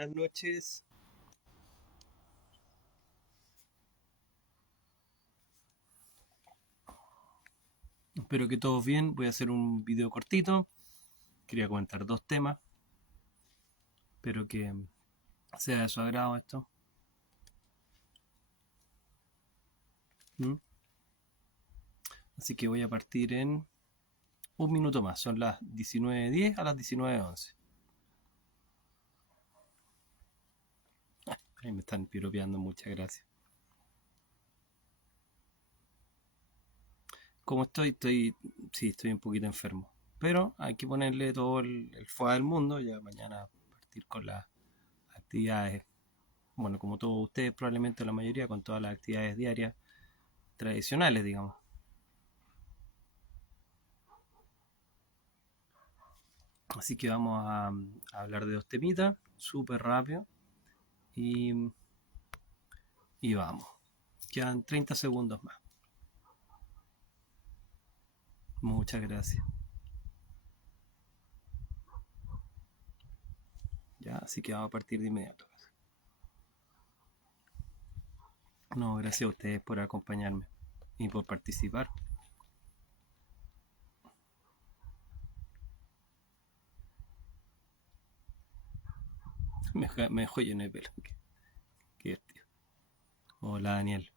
buenas noches. Espero que todos bien. Voy a hacer un video cortito. Quería comentar dos temas. Espero que sea de su agrado esto. Así que voy a partir en un minuto más. Son las 19:10 a las 19:11. Ahí me están piropeando, muchas gracias. ¿Cómo estoy? Sí, estoy un poquito enfermo. Pero hay que ponerle todo el fuego del mundo. Ya mañana partir con las actividades. Bueno, como todos ustedes, probablemente la mayoría, con todas las actividades diarias tradicionales, digamos. Así que vamos a hablar de dos temitas, súper rápido. Y vamos. Quedan 30 segundos más. Muchas gracias. Ya, así que vamos a partir de inmediato. No, gracias a ustedes por acompañarme y por participar. Me dejó lleno de pelo. Qué divertido. Hola, Daniel.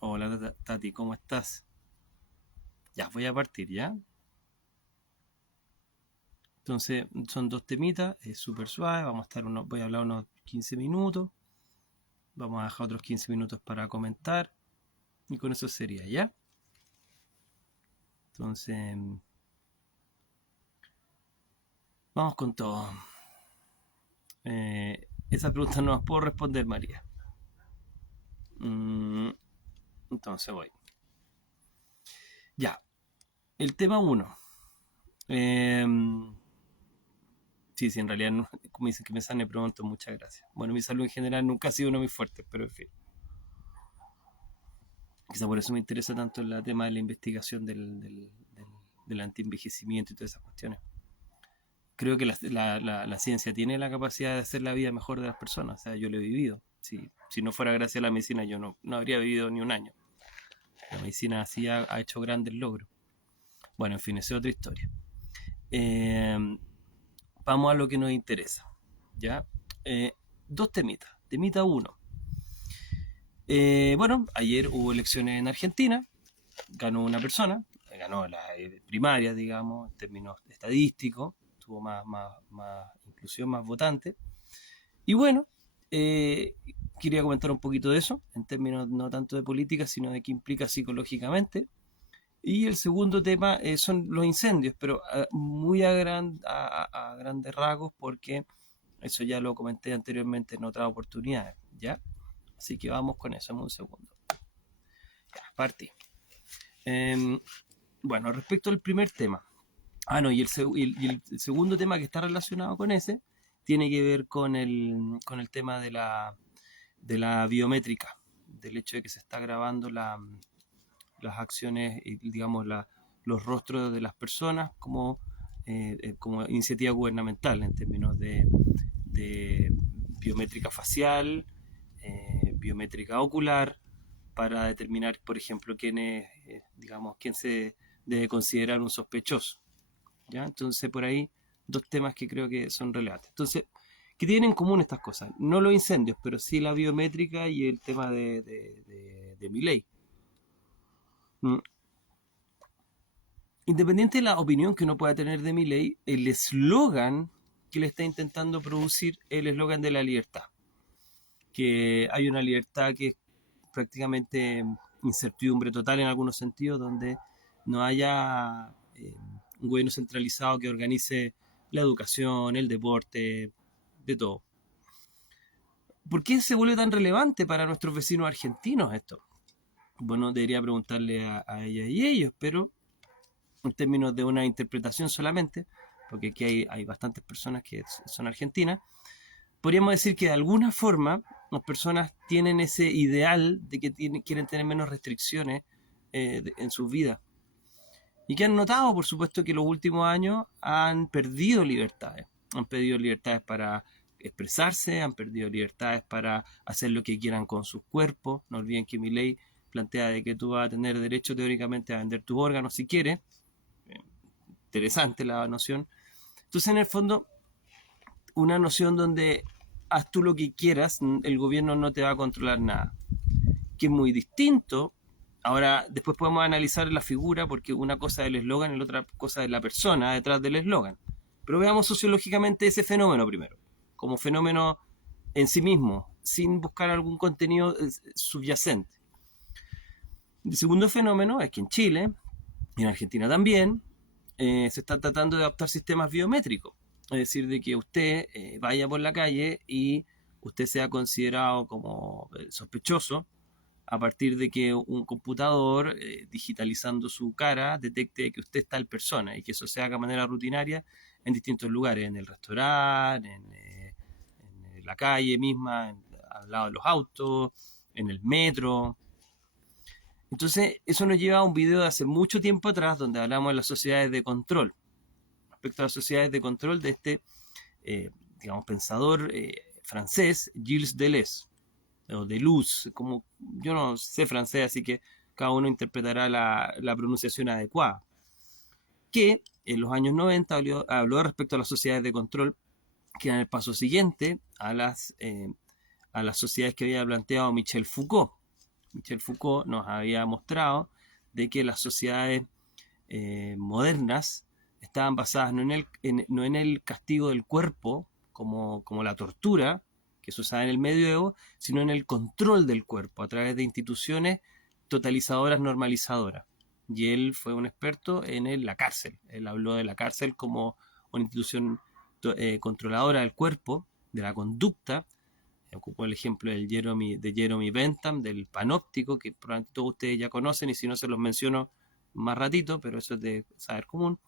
Hola, Tati, ¿cómo estás? Ya, voy a partir, ¿ya? Entonces, son dos temitas, es súper suave. Voy a hablar unos 15 minutos. Vamos a dejar otros 15 minutos para comentar. Y con eso sería, ¿ya? Entonces, vamos con todo. Esa pregunta no las puedo responder, María. Entonces voy. Ya, el tema 1. Sí, en realidad, no, como dicen que me sane pronto, muchas gracias. Bueno, mi salud en general nunca ha sido uno muy fuerte, pero en fin. Quizá por eso me interesa tanto el tema de la investigación del antienvejecimiento y todas esas cuestiones. Creo que la ciencia tiene la capacidad de hacer la vida mejor de las personas. O sea, yo lo he vivido. Si no fuera gracias a la medicina, yo no habría vivido ni un año. La medicina así ha hecho grandes logros. Bueno, en fin, esa es otra historia. Vamos a lo que nos interesa. ¿Ya? Dos temitas. Temita 1. Bueno, ayer hubo elecciones en Argentina. Ganó una persona. Ganó la primaria, digamos, en términos estadísticos. Tuvo más inclusión, más votantes. Y bueno, quería comentar un poquito de eso, en términos no tanto de política, sino de qué implica psicológicamente. Y el segundo tema son los incendios, pero muy a grandes rasgos, porque eso ya lo comenté anteriormente en otras oportunidades, ¿ya? Así que vamos con eso en un segundo. Ya, partí. Bueno, respecto al primer tema. No, y el segundo tema que está relacionado con ese tiene que ver con el tema de la biométrica, del hecho de que se está grabando las acciones y, digamos, los rostros de las personas como iniciativa gubernamental en términos de biométrica facial, biométrica ocular, para determinar, por ejemplo, quién se debe considerar un sospechoso. ¿Ya? Entonces, por ahí, dos temas que creo que son relevantes. Entonces, ¿qué tienen en común estas cosas? No los incendios, pero sí la biométrica y el tema de Milei. Independiente de la opinión que uno pueda tener de Milei, el eslogan que le está intentando producir es el eslogan de la libertad. Que hay una libertad que es prácticamente incertidumbre total en algunos sentidos, donde no haya un gobierno centralizado que organice la educación, el deporte, de todo. ¿Por qué se vuelve tan relevante para nuestros vecinos argentinos esto? Bueno, debería preguntarle a ellas y ellos, pero en términos de una interpretación solamente, porque aquí hay bastantes personas que son argentinas, podríamos decir que de alguna forma las personas tienen ese ideal de que quieren tener menos restricciones en sus vidas. y que han notado, por supuesto, que los últimos años han perdido libertades. Han perdido libertades para expresarse, han perdido libertades para hacer lo que quieran con sus cuerpos. No olviden que mi ley plantea de que tú vas a tener derecho teóricamente a vender tus órganos si quieres. Interesante la noción. Entonces, en el fondo, una noción donde haz tú lo que quieras, el gobierno no te va a controlar nada. Que es muy distinto. Ahora, después podemos analizar la figura, porque una cosa es el eslogan y la otra cosa es la persona detrás del eslogan. Pero veamos sociológicamente ese fenómeno primero, como fenómeno en sí mismo, sin buscar algún contenido subyacente. El segundo fenómeno es que en Chile, y en Argentina también, se están tratando de adoptar sistemas biométricos. Es decir, de que usted vaya por la calle y usted sea considerado como sospechoso a partir de que un computador, digitalizando su cara, detecte que usted es tal persona y que eso se haga de manera rutinaria en distintos lugares, en el restaurante, en la calle misma, al lado de los autos, en el metro. Entonces, eso nos lleva a un video de hace mucho tiempo atrás donde hablamos de las sociedades de control. Respecto a las sociedades de control de este, digamos, pensador francés, Gilles Deleuze, o Deleuze, como yo no sé francés, así que cada uno interpretará la pronunciación adecuada, que en los años 90 habló respecto a las sociedades de control, que eran el paso siguiente a las sociedades que había planteado Michel Foucault. Michel Foucault nos había mostrado de que las sociedades modernas estaban basadas no en el castigo del cuerpo, como la tortura, que se usaba en el medioevo, sino en el control del cuerpo a través de instituciones totalizadoras, normalizadoras. Y él fue un experto en la cárcel. Él habló de la cárcel como una institución controladora del cuerpo, de la conducta. Ocupó el ejemplo de Jeremy Bentham, del panóptico, que probablemente todos ustedes ya conocen, y si no se los menciono más ratito, pero eso es de saber común.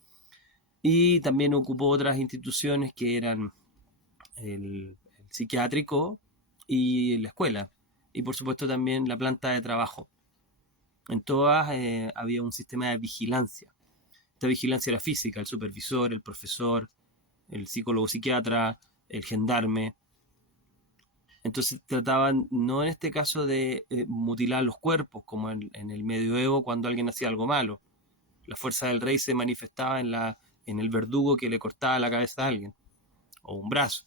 Y también ocupó otras instituciones que eran el psiquiátrico y la escuela, y por supuesto también la planta de trabajo. En todas había un sistema de vigilancia. Esta vigilancia era física: el supervisor, el profesor, el psicólogo psiquiatra, el gendarme. Entonces trataban, no en este caso de mutilar los cuerpos, como en el medioevo cuando alguien hacía algo malo. La fuerza del rey se manifestaba en el verdugo que le cortaba la cabeza a alguien, o un brazo.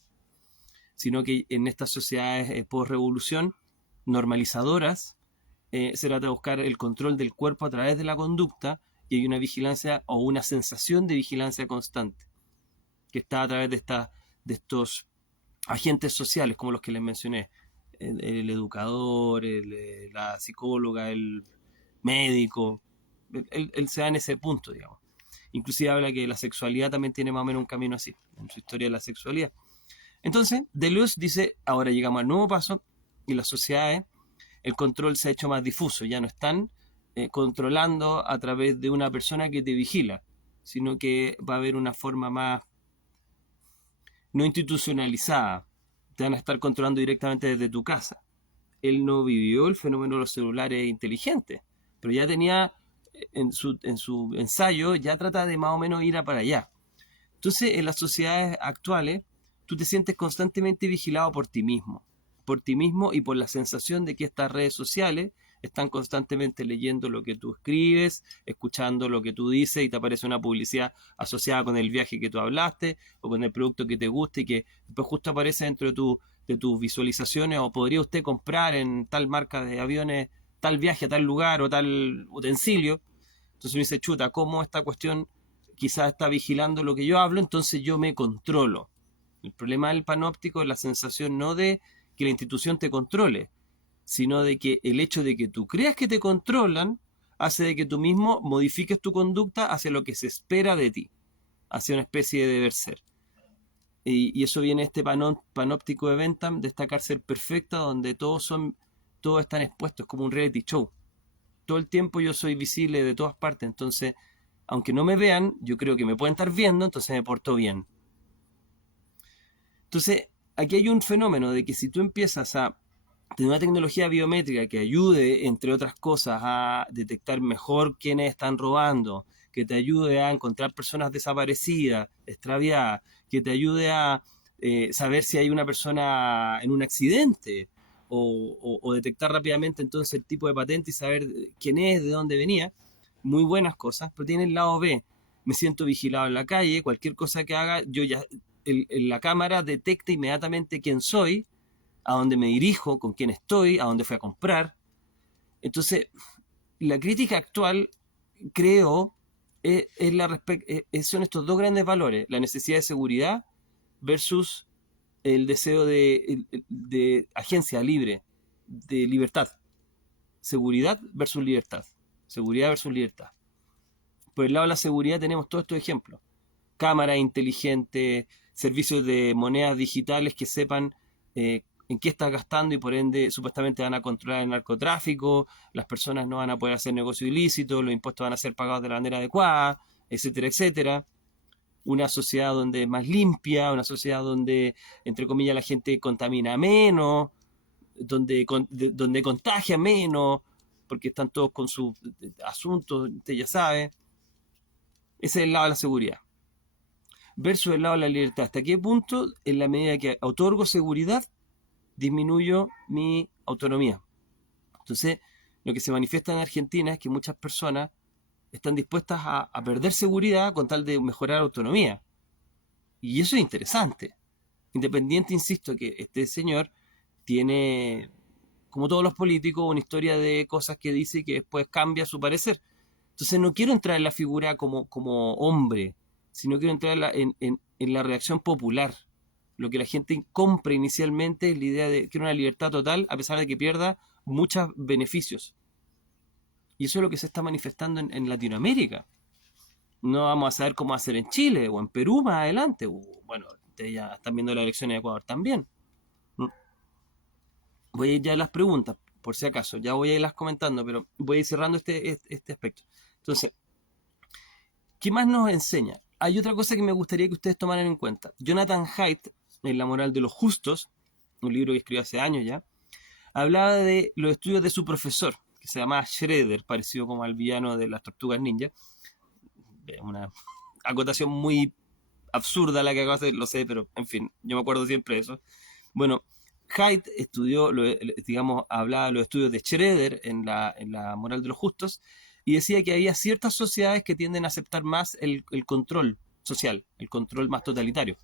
Sino que en estas sociedades post-revolución normalizadoras se trata de buscar el control del cuerpo a través de la conducta, y hay una vigilancia o una sensación de vigilancia constante que está a través de estos agentes sociales como los que les mencioné: el educador, la psicóloga, el médico. Él se da en ese punto, digamos. Inclusive habla que la sexualidad también tiene más o menos un camino así, en su historia de la sexualidad. Entonces, Deleuze dice, ahora llegamos al nuevo paso, y las sociedades, el control se ha hecho más difuso, ya no están controlando a través de una persona que te vigila, sino que va a haber una forma más no institucionalizada, te van a estar controlando directamente desde tu casa. Él no vivió el fenómeno de los celulares inteligentes, pero ya tenía en su ensayo, ya trata de más o menos ir para allá. Entonces, en las sociedades actuales, tú te sientes constantemente vigilado por ti mismo y por la sensación de que estas redes sociales están constantemente leyendo lo que tú escribes, escuchando lo que tú dices, y te aparece una publicidad asociada con el viaje que tú hablaste o con el producto que te gusta, y que después justo aparece dentro de tus visualizaciones, o podría usted comprar en tal marca de aviones tal viaje a tal lugar o tal utensilio. Entonces uno dice, chuta, ¿cómo esta cuestión quizás está vigilando lo que yo hablo? Entonces yo me controlo. El problema del panóptico es la sensación no de que la institución te controle, sino de que el hecho de que tú creas que te controlan hace de que tú mismo modifiques tu conducta hacia lo que se espera de ti, hacia una especie de deber ser. Y eso viene este panóptico de Bentham, de esta cárcel perfecta donde todos están expuestos, como un reality show. Todo el tiempo yo soy visible de todas partes, entonces, aunque no me vean, yo creo que me pueden estar viendo, entonces me porto bien. Entonces, aquí hay un fenómeno de que si tú empiezas a tener una tecnología biométrica que ayude, entre otras cosas, a detectar mejor quiénes están robando, que te ayude a encontrar personas desaparecidas, extraviadas, que te ayude a saber si hay una persona en un accidente o detectar rápidamente entonces el tipo de patente y saber quién es, de dónde venía. Muy buenas cosas, pero tiene el lado B. Me siento vigilado en la calle, cualquier cosa que haga, yo ya, la cámara detecta inmediatamente quién soy, a dónde me dirijo, con quién estoy, a dónde fui a comprar. Entonces, la crítica actual, creo, son estos dos grandes valores, la necesidad de seguridad versus el deseo de agencia libre, de libertad. Seguridad versus libertad. Seguridad versus libertad. Por el lado de la seguridad tenemos todos estos ejemplos. Cámaras inteligentes, servicios de monedas digitales que sepan en qué estás gastando y por ende supuestamente van a controlar el narcotráfico, las personas no van a poder hacer negocio ilícito, los impuestos van a ser pagados de la manera adecuada, etcétera, etcétera. Una sociedad donde es más limpia, una sociedad donde, entre comillas, la gente contamina menos, donde contagia menos, porque están todos con sus asuntos, usted ya sabe. Ese es el lado de la seguridad. Versus el lado de la libertad. ¿Hasta qué punto? En la medida que otorgo seguridad, disminuyo mi autonomía. Entonces, lo que se manifiesta en Argentina es que muchas personas están dispuestas a perder seguridad con tal de mejorar autonomía. Y eso es interesante. Independiente, insisto, que este señor tiene, como todos los políticos, una historia de cosas que dice y que después cambia su parecer. Entonces no quiero entrar en la figura como hombre, sino quiero entrar en la reacción popular. Lo que la gente compra inicialmente es la idea de que una libertad total, a pesar de que pierda muchos beneficios. Y eso es lo que se está manifestando en Latinoamérica. No vamos a saber cómo hacer en Chile o en Perú más adelante. Bueno, ustedes ya están viendo las elecciones de Ecuador también. Voy a ir ya a las preguntas, por si acaso. Ya voy a irlas comentando, pero voy a ir cerrando este aspecto. Entonces, ¿qué más nos enseña? Hay otra cosa que me gustaría que ustedes tomaran en cuenta. Jonathan Haidt, en La moral de los justos, un libro que escribió hace años ya, hablaba de los estudios de su profesor, que se llamaba Shredder, parecido como al villano de las Tortugas Ninja. Una acotación muy absurda la que acabo de hacer, lo sé, pero en fin, yo me acuerdo siempre de eso. Bueno, Haidt estudió, digamos, hablaba de los estudios de Schroeder en la moral de los justos y decía que había ciertas sociedades que tienden a aceptar más el control social, el control más totalitario.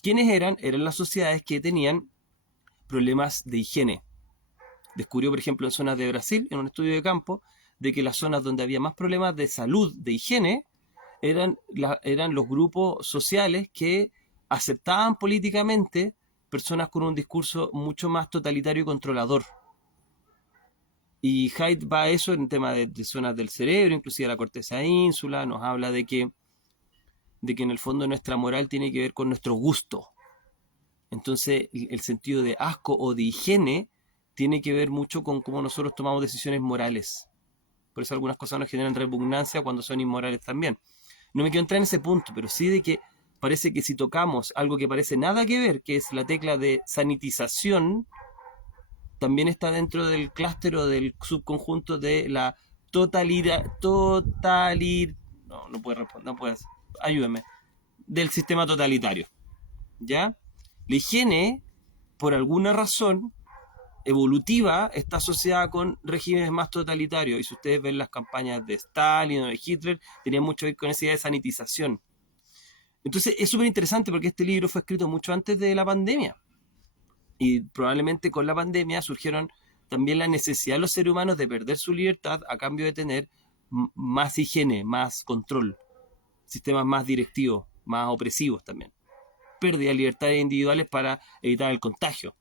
¿Quiénes eran? Eran las sociedades que tenían problemas de higiene. Descubrió, por ejemplo, en zonas de Brasil, en un estudio de campo, de que las zonas donde había más problemas de salud, de higiene, eran los grupos sociales que aceptaban políticamente personas con un discurso mucho más totalitario y controlador. Y Haidt va a eso en tema de zonas del cerebro, inclusive la corteza ínsula, nos habla de que en el fondo nuestra moral tiene que ver con nuestro gusto. Entonces el sentido de asco o de higiene tiene que ver mucho con cómo nosotros tomamos decisiones morales. Por eso algunas cosas nos generan repugnancia cuando son inmorales también. No me quiero entrar en ese punto, pero sí de que parece que si tocamos algo que parece nada que ver, que es la tecla de sanitización, también está dentro del clúster o del subconjunto de la no puede responder, no puedes, ayúdame, del sistema totalitario, ¿ya? La higiene, por alguna razón evolutiva, está asociada con regímenes más totalitarios, y si ustedes ven las campañas de Stalin o de Hitler, tenían mucho que ver con esa idea de sanitización. Entonces es súper interesante porque este libro fue escrito mucho antes de la pandemia, y probablemente con la pandemia surgieron también la necesidad de los seres humanos de perder su libertad a cambio de tener más higiene, más control, sistemas más directivos, más opresivos también. Pérdida de libertades individuales para evitar el contagio.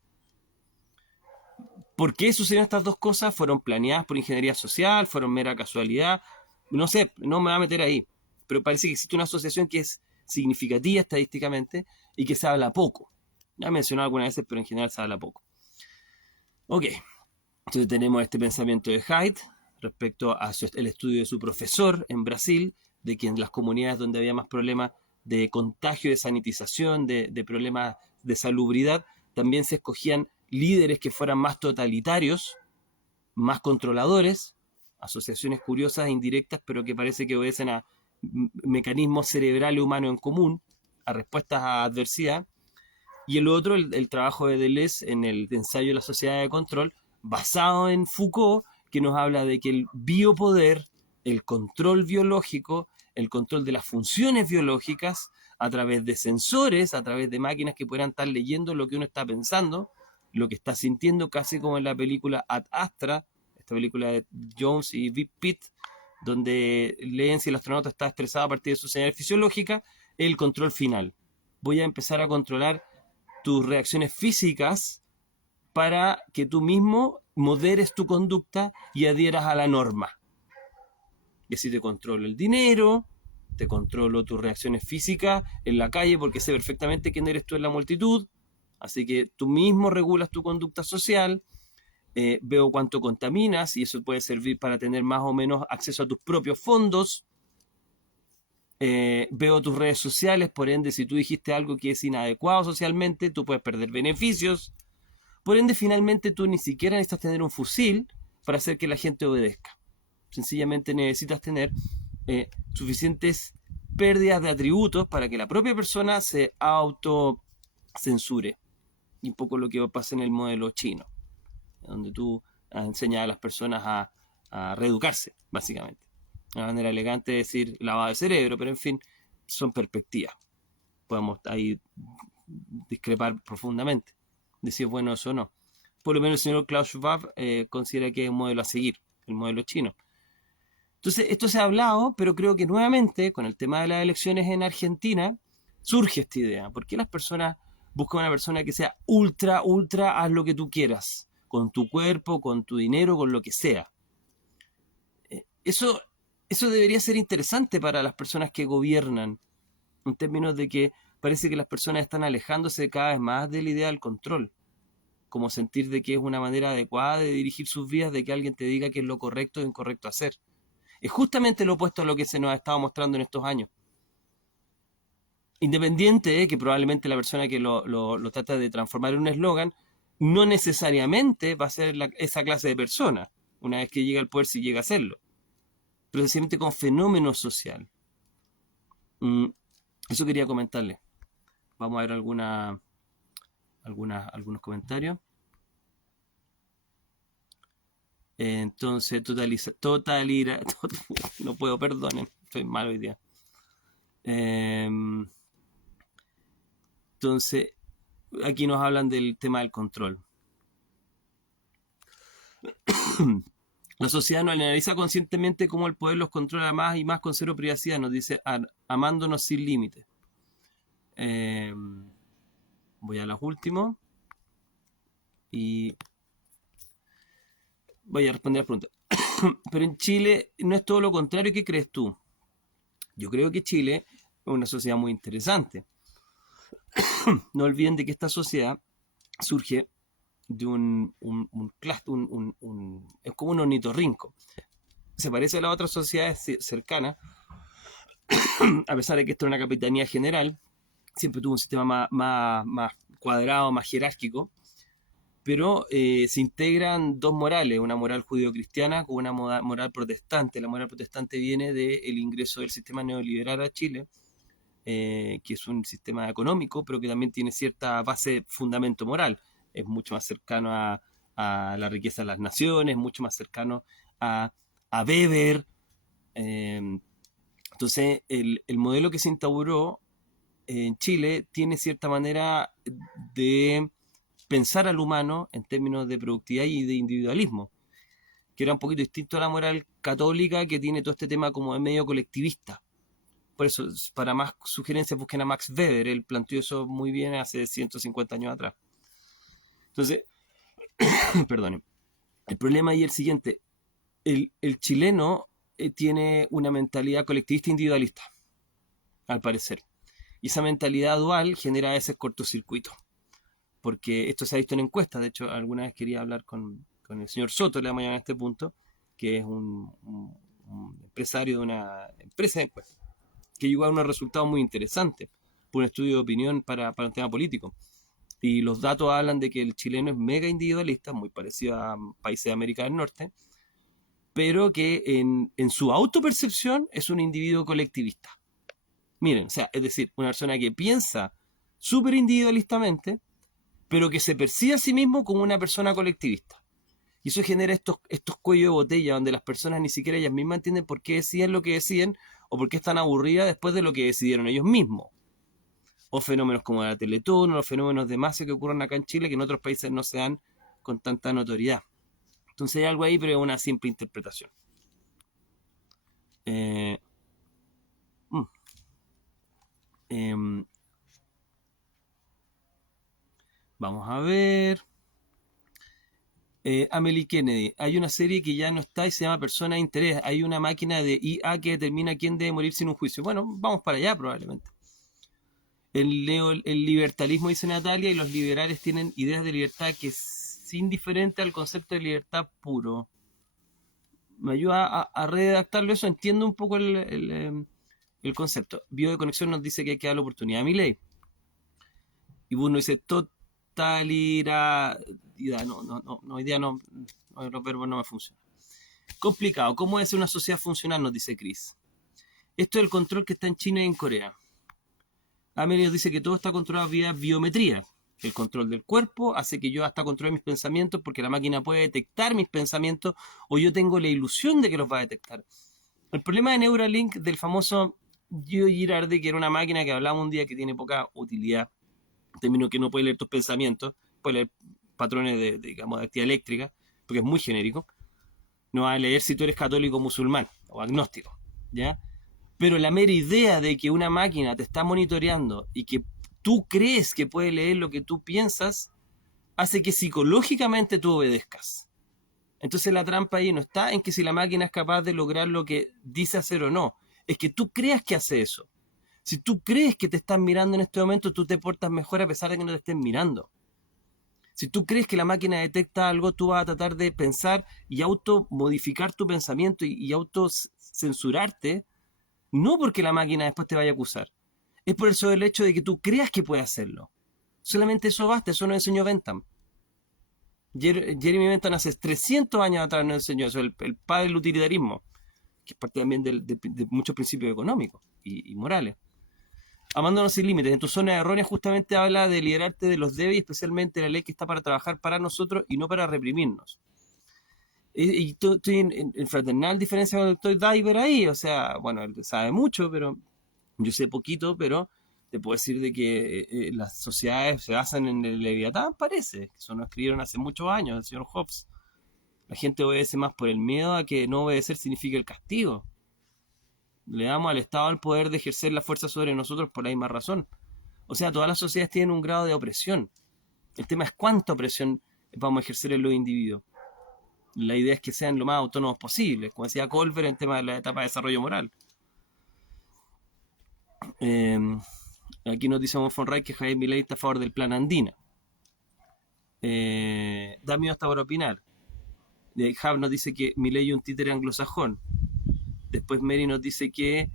¿Por qué sucedieron estas dos cosas? ¿Fueron planeadas por ingeniería social? ¿Fueron mera casualidad? No sé, no me voy a meter ahí. Pero parece que existe una asociación que es significativa estadísticamente y que se habla poco. Ya he mencionado algunas veces, pero en general se habla poco. Ok, entonces tenemos este pensamiento de Haidt respecto al estudio de su profesor en Brasil, de que en las comunidades donde había más problemas de contagio, de sanitización, de problemas de salubridad, también se escogían líderes que fueran más totalitarios, más controladores, asociaciones curiosas e indirectas, pero que parece que obedecen a mecanismos cerebrales humanos en común, a respuestas a adversidad. Y el otro, el trabajo de Deleuze en el ensayo de la sociedad de control, basado en Foucault, que nos habla de que el biopoder, el control biológico, el control de las funciones biológicas, a través de sensores, a través de máquinas que puedan estar leyendo lo que uno está pensando, lo que está sintiendo, casi como en la película Ad Astra, esta película de Jones y Brad Pitt, donde leen si el astronauta está estresado a partir de su señal fisiológica, el control final. Voy a empezar a controlar tus reacciones físicas para que tú mismo moderes tu conducta y adhieras a la norma. Y así te controlo el dinero, te controlo tus reacciones físicas en la calle porque sé perfectamente quién eres tú en la multitud, así que tú mismo regulas tu conducta social, veo cuánto contaminas y eso puede servir para tener más o menos acceso a tus propios fondos. Veo tus redes sociales, por ende, si tú dijiste algo que es inadecuado socialmente, tú puedes perder beneficios. Por ende, finalmente tú ni siquiera necesitas tener un fusil para hacer que la gente obedezca. Sencillamente necesitas tener suficientes pérdidas de atributos para que la propia persona se autocensure. Y un poco lo que pasa en el modelo chino, donde tú enseñas a las personas a reeducarse, básicamente. Una manera elegante de decir lavado de cerebro, pero en fin, son perspectivas. Podemos ahí discrepar profundamente de si es bueno eso o no. Por lo menos el señor Klaus Schwab considera que es un modelo a seguir, el modelo chino. Entonces, esto se ha hablado, pero creo que nuevamente, con el tema de las elecciones en Argentina, surge esta idea. ¿Por qué las personas buscan una persona que sea ultra, haz lo que tú quieras? Con tu cuerpo, con tu dinero, con lo que sea. Eso debería ser interesante para las personas que gobiernan, en términos de que parece que las personas están alejándose cada vez más de la idea del control, como sentir de que es una manera adecuada de dirigir sus vidas, de que alguien te diga qué es lo correcto o incorrecto hacer. Es justamente lo opuesto a lo que se nos ha estado mostrando en estos años. Independiente de que probablemente la persona que lo trata de transformar en un eslogan, no necesariamente va a ser esa clase de persona, una vez que llega al poder, si llega a serlo, pero sencillamente con fenómeno social. Eso quería comentarle. Vamos a ver algunos comentarios. Entonces, no puedo, perdonen, estoy mal hoy día. Entonces, aquí nos hablan del tema del control. La sociedad nos analiza conscientemente cómo el poder los controla más y más con cero privacidad, nos dice amándonos sin límites. Voy a los últimos y voy a responder las preguntas. Pero en Chile no es todo lo contrario. ¿Qué crees tú? Yo creo que Chile es una sociedad muy interesante. No olviden de que esta sociedad surge de es como un ornitorrinco. Se parece a las otras sociedades cercanas, a pesar de que esto es una capitanía general, siempre tuvo un sistema más cuadrado, más jerárquico, pero se integran dos morales, una moral judío-cristiana con una moral protestante. La moral protestante viene del ingreso del sistema neoliberal a Chile, que es un sistema económico, pero que también tiene cierta base, fundamento moral. Es mucho más cercano a la riqueza de las naciones, mucho más cercano a Weber. Entonces, el modelo que se instauró en Chile tiene cierta manera de pensar al humano en términos de productividad y de individualismo, que era un poquito distinto a la moral católica, que tiene todo este tema como de medio colectivista. Por eso, para más sugerencias, busquen a Max Weber. Él planteó eso muy bien hace 150 años atrás. Entonces, perdonen, el problema ahí es el siguiente. El chileno tiene una mentalidad colectivista e individualista, al parecer. Y esa mentalidad dual genera ese cortocircuito. Porque esto se ha visto en encuestas. De hecho, alguna vez quería hablar con el señor Soto, le vamos a llamar a este punto, que es un empresario de una empresa de encuestas, que llegó a unos resultados muy interesantes por un estudio de opinión para un tema político. Y los datos hablan de que el chileno es mega individualista, muy parecido a países de América del Norte, pero que en su autopercepción es un individuo colectivista. Miren, o sea, es decir, una persona que piensa súper individualistamente, pero que se percibe a sí mismo como una persona colectivista. Y eso genera estos cuellos de botella donde las personas ni siquiera ellas mismas entienden por qué deciden lo que deciden o por qué están aburridas después de lo que decidieron ellos mismos. O fenómenos como la Teletón o los fenómenos de masa que ocurren acá en Chile que en otros países no se dan con tanta notoriedad. Entonces hay algo ahí, pero es una simple interpretación. Eh, mm, em, Vamos a ver. Amelie Kennedy, hay una serie que ya no está y se llama Persona de Interés. Hay una máquina de IA que determina quién debe morir sin un juicio. Bueno, vamos para allá probablemente. El libertarismo, dice Natalia, y los liberales tienen ideas de libertad que es indiferente al concepto de libertad puro. Me ayuda a redactarlo eso, entiendo un poco el concepto. Bio de Conexión nos dice que hay que dar la oportunidad a mi ley. Y Bruno dice totalidad. No, hoy día no, los verbos no me funcionan. Complicado. ¿Cómo es una sociedad funcional? Nos dice Chris. Esto es el control que está en China y en Corea. Amelie nos dice que todo está controlado vía biometría. El control del cuerpo hace que yo hasta controle mis pensamientos porque la máquina puede detectar mis pensamientos o yo tengo la ilusión de que los va a detectar. El problema de Neuralink del famoso Gio Girardi, que era una máquina que hablábamos un día que tiene poca utilidad, en términos que no puede leer tus pensamientos, puede leer patrones digamos, de actividad eléctrica, porque es muy genérico. No va a leer si tú eres católico, musulmán o agnóstico, ¿ya? Pero la mera idea de que una máquina te está monitoreando y que tú crees que puede leer lo que tú piensas, hace que psicológicamente tú obedezcas. Entonces la trampa ahí no está en que si la máquina es capaz de lograr lo que dice hacer o no, es que tú creas que hace eso. Si tú crees que te están mirando en este momento, tú te portas mejor a pesar de que no te estén mirando. Si tú crees que la máquina detecta algo, tú vas a tratar de pensar y automodificar tu pensamiento y autocensurarte, no porque la máquina después te vaya a acusar. Es por eso el hecho de que tú creas que puedes hacerlo. Solamente eso basta, eso nos enseñó Bentham. Jeremy Bentham hace 300 años atrás nos enseñó eso, el padre del utilitarismo, que es parte también de muchos principios económicos y morales. Amándonos sin límites. En tu zona errónea justamente habla de liberarte de los débiles, especialmente la ley que está para trabajar para nosotros y no para reprimirnos. Y estoy en fraternal diferencia con el doctor Diver ahí, o sea, bueno, él sabe mucho, pero yo sé poquito, pero te puedo decir de que las sociedades se basan en el Leviatán, parece, que eso lo escribieron hace muchos años, el señor Hobbes. La gente obedece más por el miedo a que no obedecer significa el castigo. Le damos al Estado el poder de ejercer la fuerza sobre nosotros por la misma razón. O sea, todas las sociedades tienen un grado de opresión. El tema es cuánta opresión vamos a ejercer en los individuos. La idea es que sean lo más autónomos posible, como decía Colbert en el tema de la etapa de desarrollo moral. Aquí nos dice Monfonray que Javier Milei está a favor del plan Andina. Damio está para opinar. Hub nos dice que Milei es un títere anglosajón. Después Mary nos dice que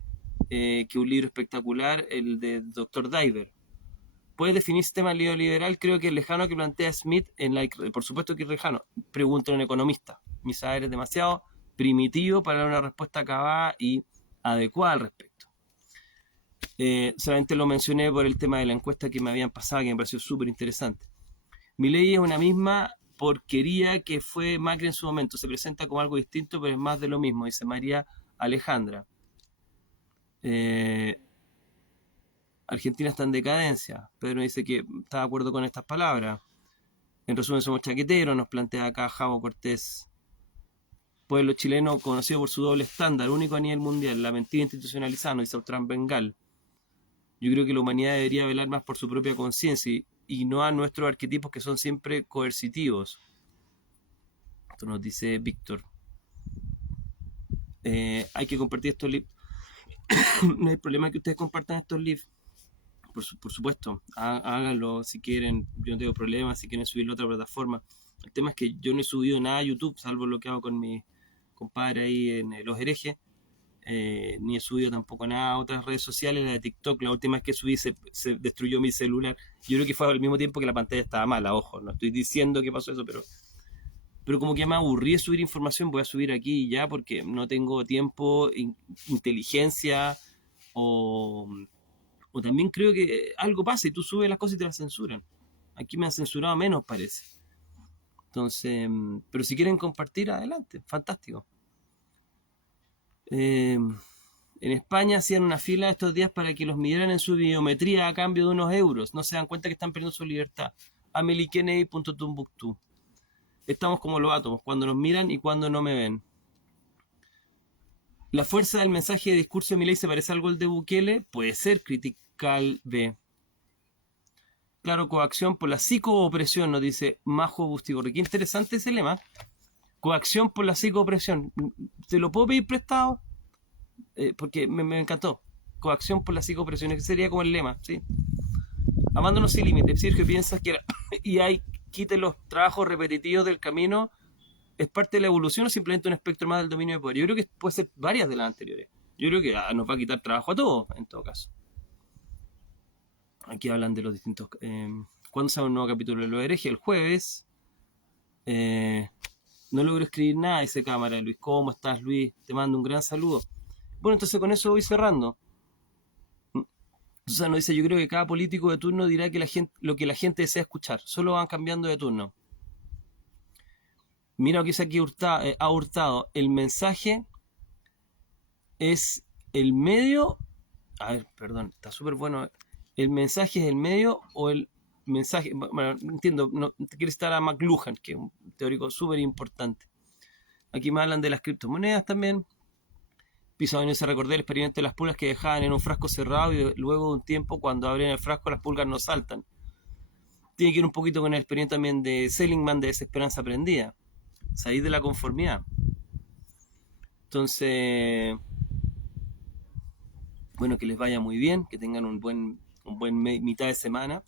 un libro espectacular, el de Dr. Diver. ¿Puede definir sistema neoliberal? Creo que el lejano que plantea Smith, por supuesto que es lejano, pregunta a un economista. Mi saber es demasiado primitivo para dar una respuesta acabada y adecuada al respecto. Solamente lo mencioné por el tema de la encuesta que me habían pasado, que me pareció súper interesante. Milei es una misma porquería que fue Macri en su momento. Se presenta como algo distinto, pero es más de lo mismo, dice María Alejandra. Argentina está en decadencia. Pedro dice que está de acuerdo con estas palabras. En resumen, somos chaqueteros, nos plantea acá Javo Cortés. Pueblo chileno conocido por su doble estándar, único a nivel mundial, la mentira institucionalizada, dice Autran Bengal. Yo creo que la humanidad debería velar más por su propia conciencia y no a nuestros arquetipos que son siempre coercitivos. Esto nos dice Víctor. Hay que compartir estos libros. No hay problema que ustedes compartan estos livs. Por supuesto, háganlo si quieren. Yo no tengo problema si quieren subirlo a otra plataforma. El tema es que yo no he subido nada a YouTube, salvo lo que hago con mi compadre ahí en Los Herejes. Ni he subido tampoco nada a otras redes sociales. La de TikTok, la última vez que subí se destruyó mi celular. Yo creo que fue al mismo tiempo que la pantalla estaba mala, ojo. No estoy diciendo que pasó eso, pero pero como que me aburrí de subir información, voy a subir aquí y ya porque no tengo tiempo, inteligencia o, o también creo que algo pasa y tú subes las cosas y te las censuran. Aquí me han censurado menos, parece. Entonces, pero si quieren compartir, adelante, fantástico. En España hacían una fila estos días para que los midieran en su biometría a cambio de unos euros. No se dan cuenta que están perdiendo su libertad. AmelieKennedy.Tumbuktu. Estamos como los átomos, cuando nos miran y cuando no me ven. ¿La fuerza del mensaje de discurso de Milei se parece algo al de Bukele? Puede ser, Critical B. Claro, coacción por la psicoopresión, nos dice Majo Bustigorri. Qué interesante ese lema. Coacción por la psicoopresión. ¿Te lo puedo pedir prestado? Porque me encantó. Coacción por la psicoopresión. Ese sería como el lema, ¿sí? Amándonos sin límites. Sergio, piensas que y hay quite los trabajos repetitivos del camino. ¿Es parte de la evolución o simplemente un espectro más del dominio de poder? Yo creo que puede ser varias de las anteriores. Yo creo que nos va a quitar trabajo a todos, en todo caso. Aquí hablan de los distintos... ¿Cuándo sale un nuevo capítulo de Los Herejes? El jueves. No logro escribir nada, dice cámara. Luis, ¿cómo estás, Luis? Te mando un gran saludo. Bueno, entonces con eso voy cerrando. Susana dice, yo creo que cada político de turno dirá que lo que la gente desea escuchar. Solo van cambiando de turno. Mira lo que dice aquí Hurtado. El mensaje es el medio... A ver, perdón, está súper bueno. ¿El mensaje es el medio o el mensaje? Bueno, entiendo, no, te quieres estar a McLuhan, que es un teórico súper importante. Aquí me hablan de las criptomonedas también. Piso se recordé el experimento de las pulgas que dejaban en un frasco cerrado y luego de un tiempo cuando abren el frasco las pulgas no saltan. Tiene que ir un poquito con el experimento también de Seligman de Desesperanza Aprendida. Salir de la conformidad. Entonces, bueno, que les vaya muy bien, que tengan un buen mitad de semana.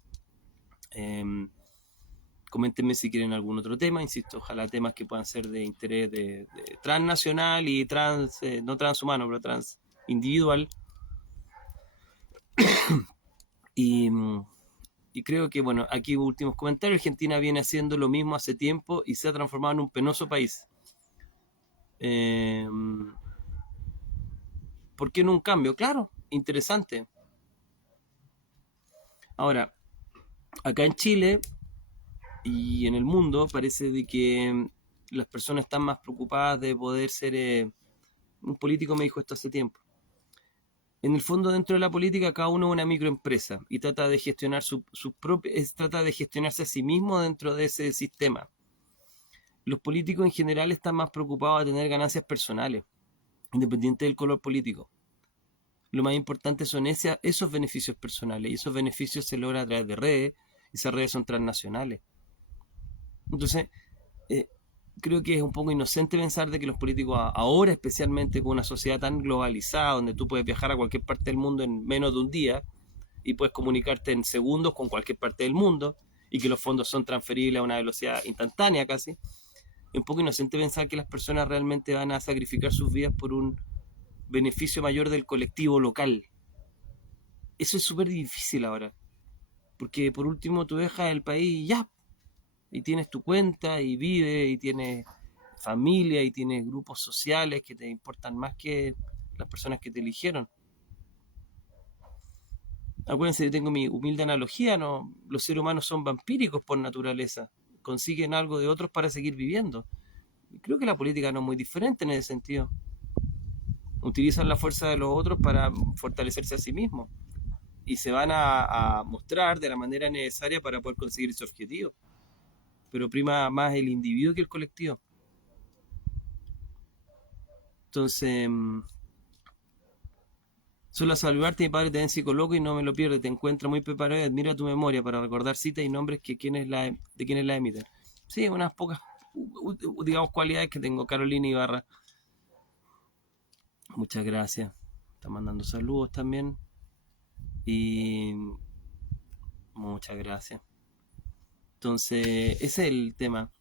Coméntenme si quieren algún otro tema, insisto, ojalá temas que puedan ser de interés de transnacional y no transhumano, pero trans individual. Y creo que, bueno, aquí últimos comentarios. Argentina viene haciendo lo mismo hace tiempo y se ha transformado en un penoso país. ¿Por qué no un cambio? Claro, interesante. Ahora, acá en Chile y en el mundo parece de que las personas están más preocupadas de poder ser... un político me dijo esto hace tiempo. En el fondo, dentro de la política, cada uno es una microempresa y trata de gestionar trata de gestionarse a sí mismo dentro de ese sistema. Los políticos en general están más preocupados de tener ganancias personales, independiente del color político. Lo más importante son esos beneficios personales, y esos beneficios se logran a través de redes, y esas redes son transnacionales. Entonces, creo que es un poco inocente pensar de que los políticos ahora, especialmente con una sociedad tan globalizada, donde tú puedes viajar a cualquier parte del mundo en menos de un día y puedes comunicarte en segundos con cualquier parte del mundo y que los fondos son transferibles a una velocidad instantánea casi, es un poco inocente pensar que las personas realmente van a sacrificar sus vidas por un beneficio mayor del colectivo local. Eso es súper difícil ahora, porque por último tú dejas el país y ya, y tienes tu cuenta y vives y tienes familia y tienes grupos sociales que te importan más que las personas que te eligieron. Acuérdense, yo tengo mi humilde analogía, ¿no? Los seres humanos son vampíricos por naturaleza, consiguen algo de otros para seguir viviendo. Y creo que la política no es muy diferente en ese sentido. Utilizan la fuerza de los otros para fortalecerse a sí mismos y se van a mostrar de la manera necesaria para poder conseguir ese objetivo. Pero prima más el individuo que el colectivo. Entonces, solo a saludarte, mi padre te ven psicólogo y no me lo pierde, te encuentra muy preparado y admiro tu memoria para recordar citas y nombres de quienes la emiten. Sí, unas pocas, digamos, cualidades que tengo. Carolina Ibarra, muchas gracias. Está mandando saludos también. Y muchas gracias. Entonces, ese es el tema.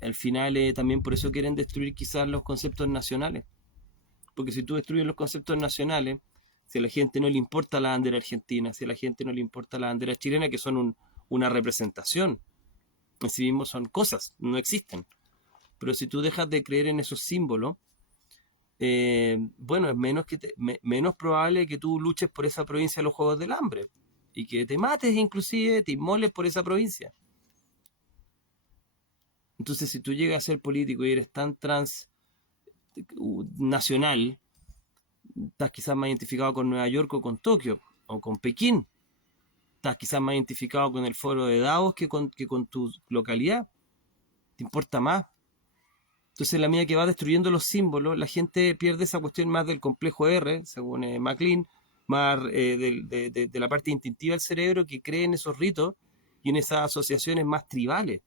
Al final también por eso quieren destruir quizás los conceptos nacionales. Porque si tú destruyes los conceptos nacionales, si a la gente no le importa la bandera argentina, si a la gente no le importa la bandera chilena, que son una representación, en sí mismos son cosas, no existen. Pero si tú dejas de creer en esos símbolos, bueno, es menos probable que tú luches por esa provincia de los Juegos del Hambre y que te mates inclusive, te inmoles por esa provincia. Entonces, si tú llegas a ser político y eres tan transnacional, estás quizás más identificado con Nueva York o con Tokio o con Pekín, estás quizás más identificado con el foro de Davos que con tu localidad, te importa más. Entonces, en la medida que va destruyendo los símbolos, la gente pierde esa cuestión más del complejo R, según MacLean, más de la parte instintiva del cerebro que cree en esos ritos y en esas asociaciones más tribales.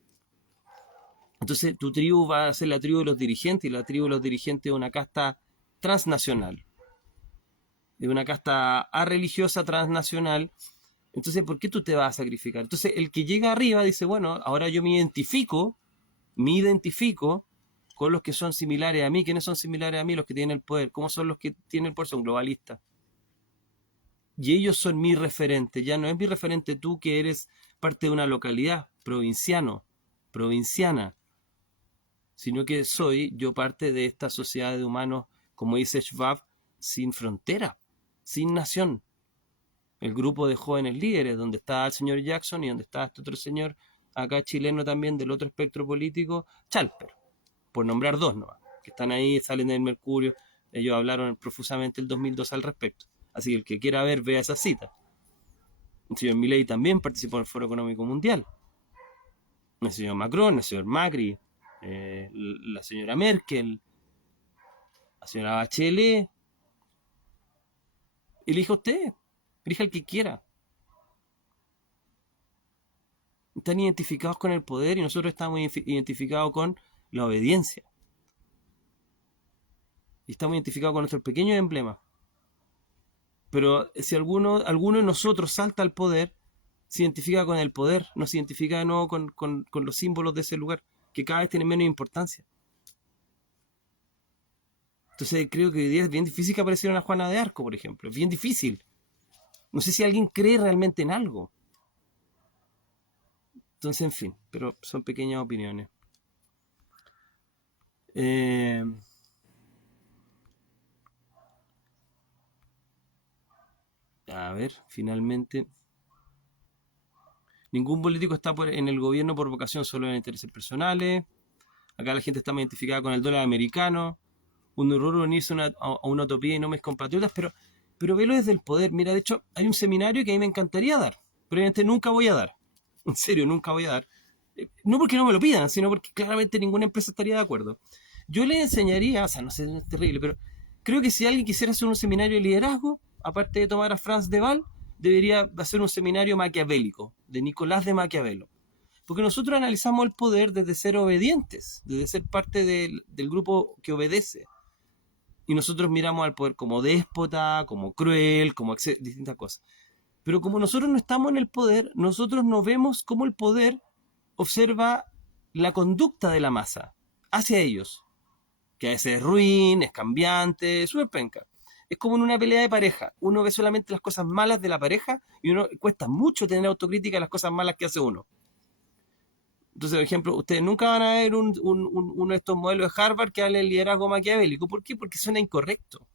Entonces, tu tribu va a ser la tribu de los dirigentes, y la tribu de los dirigentes es una casta transnacional, es una casta religiosa transnacional. Entonces, ¿por qué tú te vas a sacrificar? Entonces, el que llega arriba dice, bueno, ahora yo me identifico con los que son similares a mí. ¿Quiénes son similares a mí? Los que tienen el poder. ¿Cómo son los que tienen el poder? Son globalistas. Y ellos son mi referente. Ya no es mi referente tú, que eres parte de una localidad, provinciano, provinciana, sino que soy yo parte de esta sociedad de humanos, como dice Schwab, sin frontera, sin nación. El grupo de jóvenes líderes, donde está el señor Jackson y donde está este otro señor, acá chileno también, del otro espectro político, Chalper, por nombrar dos nomás, que están ahí, salen del Mercurio. Ellos hablaron profusamente el 2002 al respecto. Así que el que quiera ver, vea esa cita. El señor Milei también participó en el Foro Económico Mundial. El señor Macron, el señor Macri, la señora Merkel, la señora Bachelet. Elija usted, elija el que quiera. Están identificados con el poder y nosotros estamos identificados con la obediencia. Y estamos identificados con nuestros pequeños emblemas. Pero si alguno de nosotros salta al poder, se identifica con el poder, no se identifica de nuevo con los símbolos de ese lugar, que cada vez tienen menos importancia. Entonces creo que hoy día es bien difícil que apareciera una Juana de Arco, por ejemplo. Es bien difícil. No sé si alguien cree realmente en algo. Entonces, en fin, pero son pequeñas opiniones. A ver, finalmente. Ningún político está en el gobierno por vocación, solo en intereses personales. Acá la gente está más identificada con el dólar americano. Un horror unirse a una utopía y no mis compatriotas, pero velo desde el poder. Mira, de hecho, hay un seminario que a mí me encantaría dar, pero obviamente nunca voy a dar. En serio, nunca voy a dar. No porque no me lo pidan, sino porque claramente ninguna empresa estaría de acuerdo. Yo le enseñaría, o sea, no sé, es terrible, pero creo que si alguien quisiera hacer un seminario de liderazgo, aparte de tomar a Franz de Waal, debería hacer un seminario maquiavélico, de Nicolás de Maquiavelo. Porque nosotros analizamos el poder desde ser obedientes, desde ser parte del grupo que obedece. Y nosotros miramos al poder como déspota, como cruel, como distintas cosas. Pero como nosotros no estamos en el poder, nosotros no vemos cómo el poder observa la conducta de la masa hacia ellos, que a veces es ruin, es cambiante, súper penca. Es como en una pelea de pareja. Uno ve solamente las cosas malas de la pareja y uno cuesta mucho tener autocrítica de las cosas malas que hace uno. Entonces, por ejemplo, ustedes nunca van a ver uno de estos modelos de Harvard que hable del liderazgo maquiavélico. ¿Por qué? Porque suena incorrecto.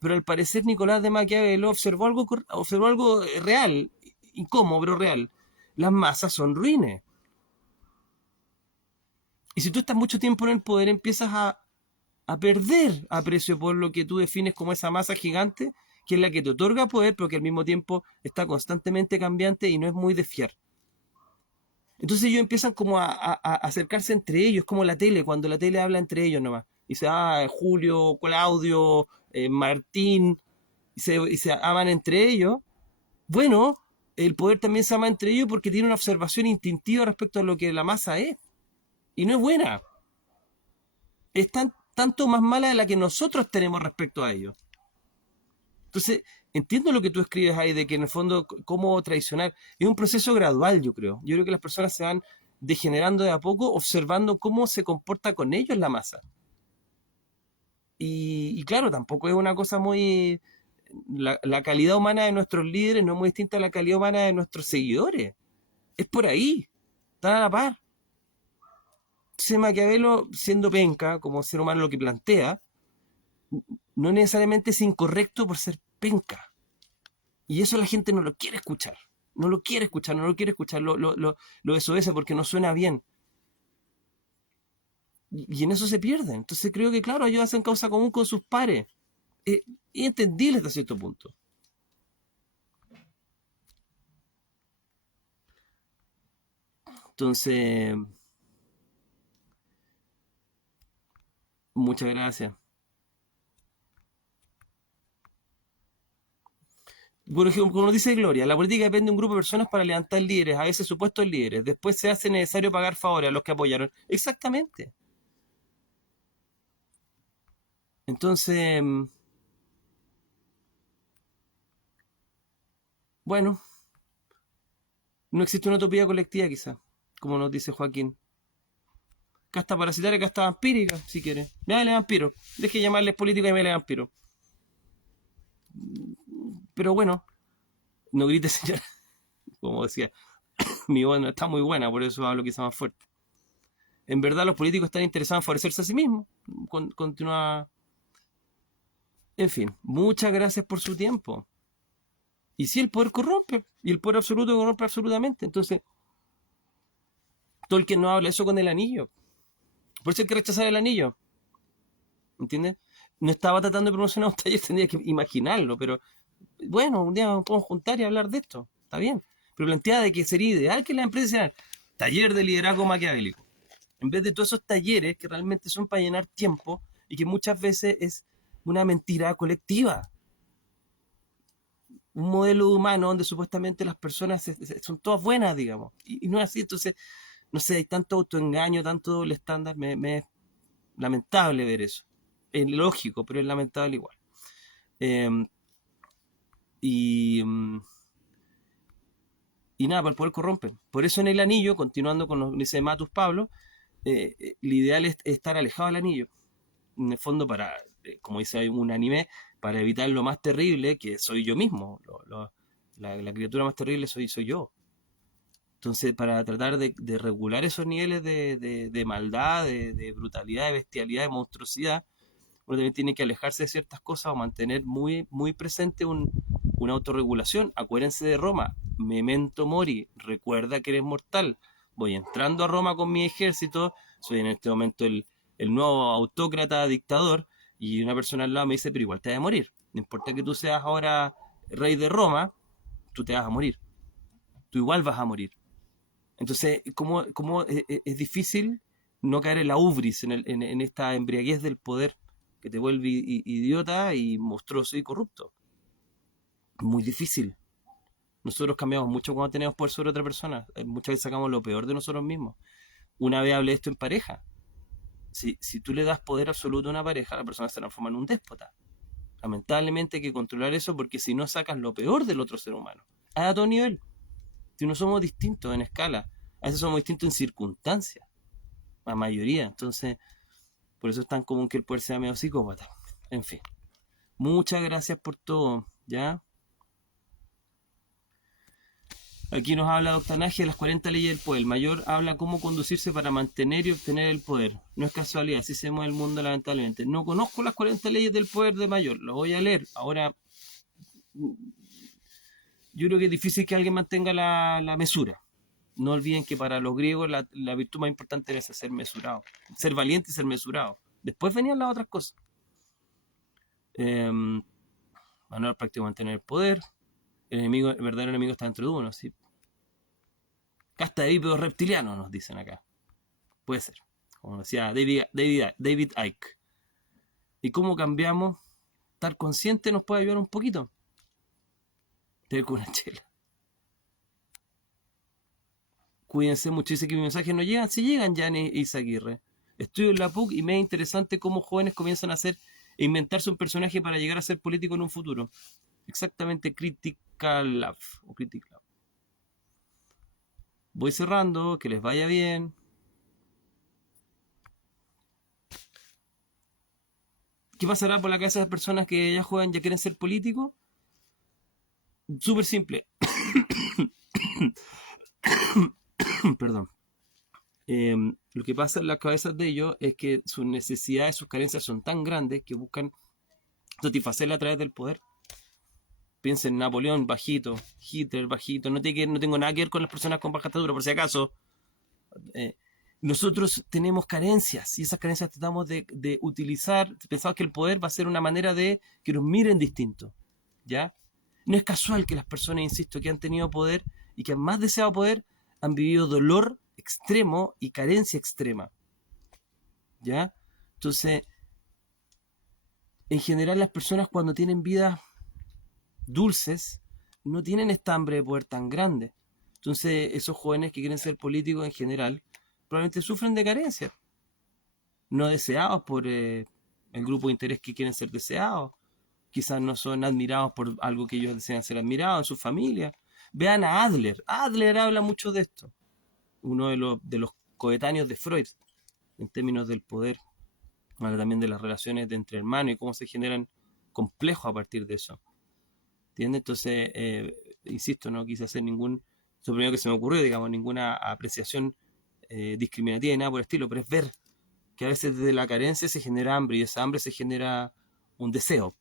Pero al parecer Nicolás de Maquiavelo observó algo real, incómodo, pero real. Las masas son ruines. Y si tú estás mucho tiempo en el poder, empiezas a perder aprecio por lo que tú defines como esa masa gigante, que es la que te otorga poder, pero que al mismo tiempo está constantemente cambiante y no es muy de fiar. Entonces ellos empiezan como a acercarse entre ellos, como la tele, cuando la tele habla entre ellos nomás. Y dice, Julio, Claudio, Martín, y se aman entre ellos. Bueno, el poder también se ama entre ellos porque tiene una observación instintiva respecto a lo que la masa es. Y no es buena. Es tanto más mala de la que nosotros tenemos respecto a ellos. Entonces, entiendo lo que tú escribes ahí, de que en el fondo, cómo traicionar. Es un proceso gradual, yo creo. Yo creo que las personas se van degenerando de a poco, observando cómo se comporta con ellos la masa. Y claro, tampoco es una cosa muy... La calidad humana de nuestros líderes no es muy distinta a la calidad humana de nuestros seguidores. Es por ahí. Están a la par. Entonces Maquiavelo, siendo penca, como ser humano lo que plantea, no necesariamente es incorrecto por ser penca. Y eso la gente no lo quiere escuchar. No lo quiere escuchar, no lo quiere escuchar, lo desobedece porque no suena bien. Y en eso se pierden. Entonces creo que, claro, ellos hacen causa común con sus pares. Es entendible hasta cierto punto. Entonces, muchas gracias. Por ejemplo, como dice Gloria, la política depende de un grupo de personas para levantar líderes, a veces supuestos líderes. Después se hace necesario pagar favores a los que apoyaron. Exactamente. Entonces, bueno, no existe una utopía colectiva quizá, como nos dice Joaquín. Casta parasitaria, casta vampírica, si quiere. Llámale vampiro. Deje de llamarles político y llámale vampiro. Pero bueno, no grites, señora. Como decía, mi voz no está muy buena, por eso hablo quizá más fuerte. En verdad, los políticos están interesados en favorecerse a sí mismos. Continúa. En fin, muchas gracias por su tiempo. Y sí, el poder corrompe. Y el poder absoluto corrompe absolutamente. Entonces, Tolkien no habla eso con el anillo. Por eso hay que rechazar el anillo. ¿Entiendes? No estaba tratando de promocionar un taller, tendría que imaginarlo, pero bueno, un día nos podemos juntar y hablar de esto. Está bien. Pero planteada de que sería ideal que las empresas hicieran taller de liderazgo maquiavélico. En vez de todos esos talleres que realmente son para llenar tiempo y que muchas veces es una mentira colectiva. Un modelo humano donde supuestamente las personas son todas buenas, digamos. Y no es así. Entonces, no sé, hay tanto autoengaño, tanto doble estándar. Me es lamentable ver eso. Es lógico, pero es lamentable igual. Eh, y, y nada, para el poder corrompe. Por eso en el anillo, continuando con lo que dice Matus Pablo, el ideal es estar alejado del anillo. En el fondo, para, como dice un anime, para evitar lo más terrible, que soy yo mismo. La criatura más terrible soy yo. Entonces, para tratar de regular esos niveles de maldad, de brutalidad, de bestialidad, de monstruosidad, uno también tiene que alejarse de ciertas cosas o mantener muy, muy presente una autorregulación. Acuérdense de Roma, memento mori, recuerda que eres mortal. Voy entrando a Roma con mi ejército, soy en este momento el nuevo autócrata dictador, y una persona al lado me dice, pero igual te vas a morir. No importa que tú seas ahora rey de Roma, tú te vas a morir. Tú igual vas a morir. Entonces, ¿cómo es difícil no caer en la ubris, en esta embriaguez del poder que te vuelve idiota y monstruoso y corrupto? Muy difícil. Nosotros cambiamos mucho cuando tenemos poder sobre otra persona. Muchas veces sacamos lo peor de nosotros mismos. Una vez hablé de esto en pareja. Si tú le das poder absoluto a una pareja, la persona se transforma en un déspota. Lamentablemente hay que controlar eso porque si no sacas lo peor del otro ser humano. A todo nivel. Si no somos distintos en escala, a veces somos distintos en circunstancias, la mayoría. Entonces, por eso es tan común que el poder sea medio psicópata. En fin, muchas gracias por todo, ¿ya? Aquí nos habla Octanaje de las 40 leyes del poder. El mayor habla cómo conducirse para mantener y obtener el poder. No es casualidad, así se mueve el mundo lamentablemente. No conozco las 40 leyes del poder de mayor, lo voy a leer. Ahora, yo creo que es difícil que alguien mantenga la mesura. No olviden que para los griegos la virtud más importante era ser mesurado, ser valiente y ser mesurado. Después venían las otras cosas. Manual práctico mantener el poder. El verdadero enemigo está dentro de uno. ¿Sí? Casta de bípedos reptilianos, nos dicen acá. Puede ser. Como decía David Icke. ¿Y cómo cambiamos? Estar consciente nos puede ayudar un poquito. Tener con una chela. Cuídense mucho. Dice que mis mensajes no llegan. Si llegan, Jani Izaguirre. Estudio en la PUC y me es interesante cómo jóvenes comienzan a hacer e inventarse un personaje para llegar a ser político en un futuro. Exactamente, Critical Lab. O Critical Lab. Voy cerrando, que les vaya bien. ¿Qué pasará por la cabeza de las personas que ya juegan, ya quieren ser políticos? Súper simple. Perdón. Eh, lo que pasa en las cabezas de ellos es que sus necesidades, sus carencias son tan grandes que buscan satisfacerla a través del poder. Piensa en Napoleón bajito, Hitler bajito, no tengo nada que ver con las personas con baja estatura, por si acaso. Eh, nosotros tenemos carencias y esas carencias tratamos de utilizar. Pensamos que el poder va a ser una manera de que nos miren distinto, ¿ya? No es casual que las personas, insisto, que han tenido poder y que han más deseado poder, han vivido dolor extremo y carencia extrema, ¿ya? Entonces, en general las personas cuando tienen vidas dulces no tienen esta hambre de poder tan grande. Entonces, esos jóvenes que quieren ser políticos en general probablemente sufren de carencia, no deseados por el grupo de interés que quieren ser deseados. Quizás no son admirados por algo que ellos desean ser admirados en su familia. Vean a Adler. Adler habla mucho de esto. Uno de los coetáneos de Freud, en términos del poder. Habla también de las relaciones de entre hermanos y cómo se generan complejos a partir de eso. ¿Entiendes? Entonces, insisto, no quise hacer ningún, eso primero que se me ocurrió, digamos, ninguna apreciación discriminativa y nada por el estilo, pero es ver que a veces desde la carencia se genera hambre y esa hambre se genera un deseo.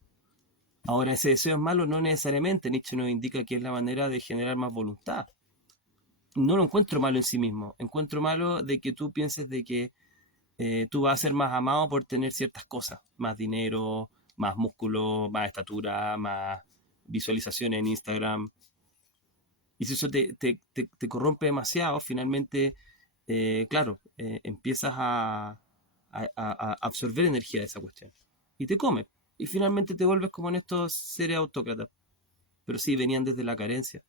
Ahora, ese deseo es malo, no necesariamente. Nietzsche nos indica que es la manera de generar más voluntad. No lo encuentro malo en sí mismo. Encuentro malo de que tú pienses de que tú vas a ser más amado por tener ciertas cosas. Más dinero, más músculo, más estatura, más visualizaciones en Instagram. Y si eso te corrompe demasiado, finalmente, claro, empiezas a absorber energía de esa cuestión. Y te come. Y finalmente te vuelves como en estos seres autócratas. Pero sí, venían desde la carencia.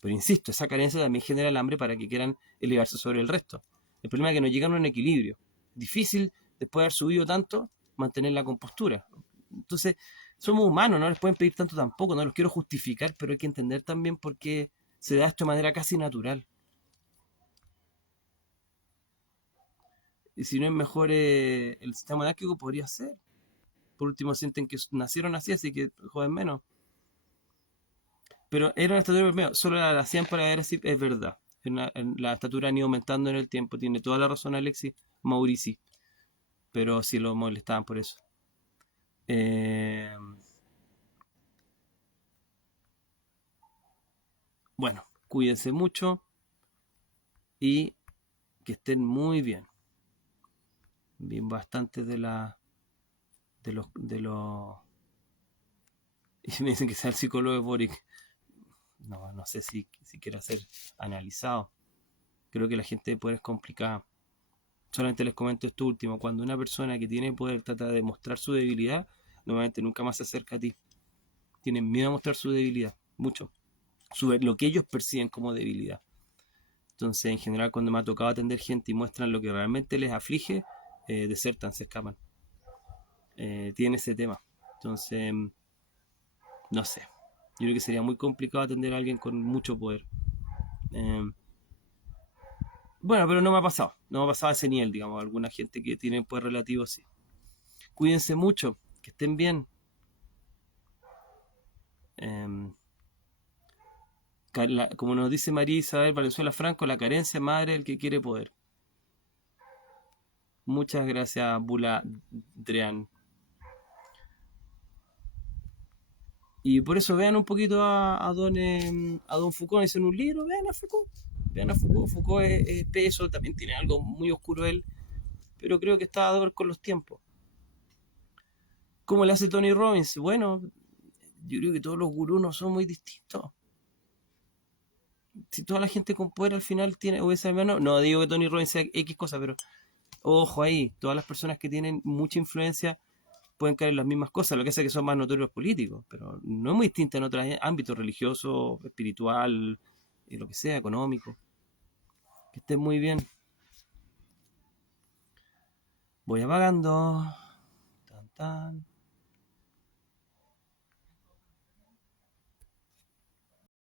Pero insisto, esa carencia también genera el hambre para que quieran elevarse sobre el resto. El problema es que no llegan a un equilibrio. Difícil, después de haber subido tanto, mantener la compostura. Entonces, somos humanos, no les pueden pedir tanto tampoco, no los quiero justificar, pero hay que entender también por qué se da esto de manera casi natural. Y si no es mejor el sistema monárquico, podría ser. Por último, sienten que nacieron así, así que joden menos. Pero era una estatura medio, solo la hacían para ver si es verdad. La estatura han ido aumentando en el tiempo, tiene toda la razón Alexis Maurici, pero sí lo molestaban por eso. Eh, bueno, cuídense mucho y que estén muy bien. Bien bastante de los y me dicen que sea el psicólogo de Boric. No sé si quiera ser analizado. Creo que la gente de poder es complicada. Solamente les comento esto último. Cuando una persona que tiene poder trata de mostrar su debilidad, normalmente nunca más se acerca a ti. Tienen miedo a mostrar su debilidad. Mucho. Lo que ellos perciben como debilidad. Entonces, en general, cuando me ha tocado atender gente y muestran lo que realmente les aflige, desertan, se escapan. Tienen ese tema. Entonces, no sé. Yo creo que sería muy complicado atender a alguien con mucho poder. Eh, bueno, pero no me ha pasado. No me ha pasado a ese nivel, digamos. Alguna gente que tiene poder relativo, sí. Cuídense mucho. Que estén bien. Eh, como nos dice María Isabel Valenzuela Franco, la carencia madre del que quiere poder. Muchas gracias, Bula Drean. Y por eso vean un poquito a don Foucault en un libro, vean a Foucault. Vean a Foucault. Foucault es espeso, también tiene algo muy oscuro él, pero creo que está a ver con los tiempos. ¿Cómo le hace Tony Robbins? Bueno, yo creo que todos los gurús no son muy distintos. Si toda la gente con poder al final tiene o esa mano, no digo que Tony Robbins sea X cosa, pero ojo ahí, todas las personas que tienen mucha influencia pueden caer en las mismas cosas, lo que hace que son más notorios los políticos, pero no es muy distinta en otros ámbitos, religioso, espiritual, lo que sea, económico. Que estén muy bien. Voy apagando. Tan, tan.